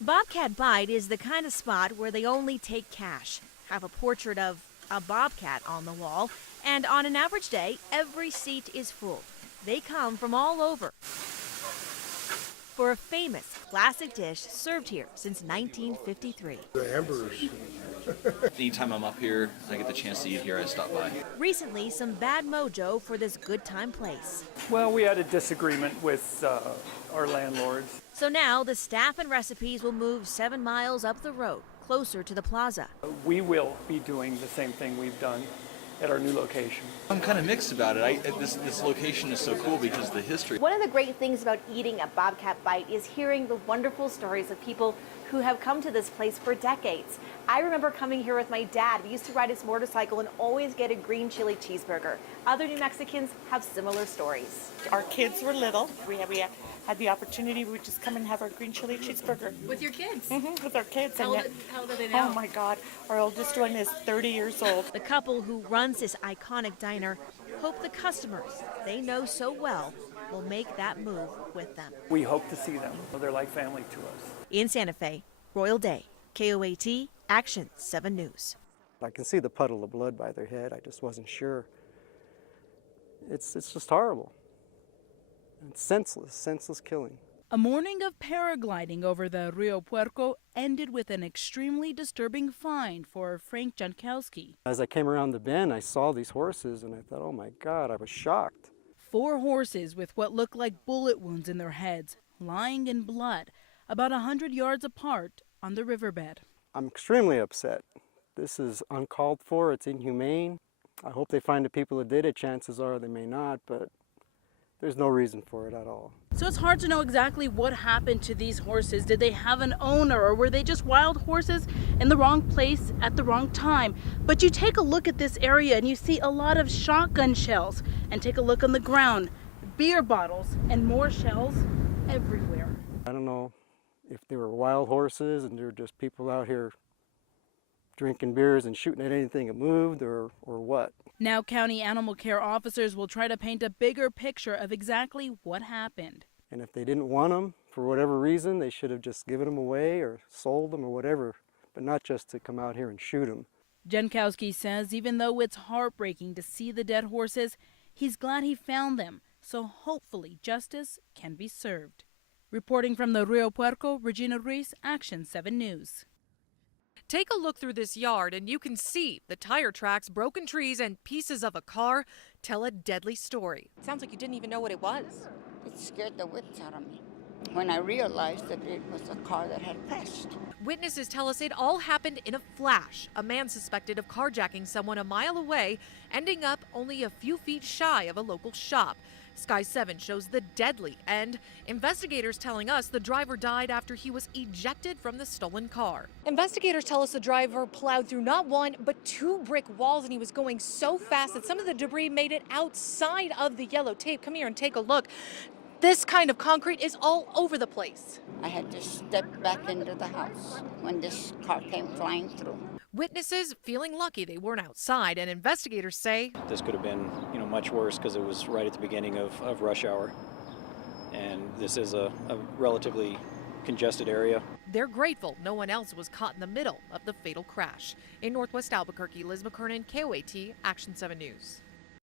Bobcat Bite is the kind of spot where they only take cash, have a portrait of a bobcat on the wall, and on an average day, every seat is full. They come from all over for a famous classic dish served here since 1953. The hamburgers. Anytime I'm up here, I get the chance to eat here, I stop by. Recently, some bad mojo for this good time place. Well, we had a disagreement with our landlords. So now the staff and recipes will move 7 miles up the road, closer to the plaza. We will be doing the same thing we've done at our new location. I'm kind of mixed about it. This location is so cool because of the history. One of the great things about eating a Bobcat Bite is hearing the wonderful stories of people who have come to this place for decades. I remember coming here with my dad. We used to ride his motorcycle and always get a green chili cheeseburger. Other New Mexicans have similar stories. Our kids were little. We had the opportunity. We would just come and have our green chili cheeseburger. With your kids? Mm-hmm, with our kids. How old are they now? Oh my God, our oldest one is 30 years old. The couple who runs this iconic diner hope the customers they know so well will make that move with them. We hope to see them. They're like family to us. In Santa Fe, Royal Day, KOAT Action 7 News. I can see the puddle of blood by their head. I just wasn't sure. It's just horrible. It's senseless killing. A morning of paragliding over the Rio Puerco ended with an extremely disturbing find for Frank Jankowski. As I came around the bend, I saw these horses and I thought, oh my God, I was shocked. 4 horses with what looked like bullet wounds in their heads, lying in blood, about 100 yards apart on the riverbed. I'm extremely upset. This is uncalled for, it's inhumane. I hope they find the people who did it. Chances are they may not, but there's no reason for it at all. So it's hard to know exactly what happened to these horses. Did they have an owner, or were they just wild horses in the wrong place at the wrong time? But you take a look at this area and you see a lot of shotgun shells, and take a look on the ground, beer bottles and more shells everywhere. I don't know if they were wild horses and they're just people out here drinking beers and shooting at anything that moved, or what. Now county animal care officers will try to paint a bigger picture of exactly what happened. And if they didn't want them for whatever reason, they should have just given them away or sold them or whatever, but not just to come out here and shoot them. Jankowski says even though it's heartbreaking to see the dead horses, he's glad he found them, so hopefully justice can be served. Reporting from the Rio Puerco, Regina Ruiz, Action 7 News. Take a look through this yard and you can see the tire tracks, broken trees, and pieces of a car tell a deadly story. Sounds like you didn't even know what it was. It scared the wits out of me when I realized that it was a car that had crashed. Witnesses tell us it all happened in a flash. A man suspected of carjacking someone a mile away, ending up only a few feet shy of a local shop. Sky 7 shows the deadly end. Investigators telling us the driver died after he was ejected from the stolen car. Investigators tell us the driver plowed through not one, but 2 brick walls, and he was going so fast that some of the debris made it outside of the yellow tape. Come here and take a look. This kind of concrete is all over the place. I had to step back into the house when this car came flying through. Witnesses feeling lucky they weren't outside, and investigators say this could have been, much worse because it was right at the beginning of rush hour, and this is a relatively congested area. They're grateful no one else was caught in the middle of the fatal crash. In Northwest Albuquerque, Liz McKernan, KOAT Action 7 News.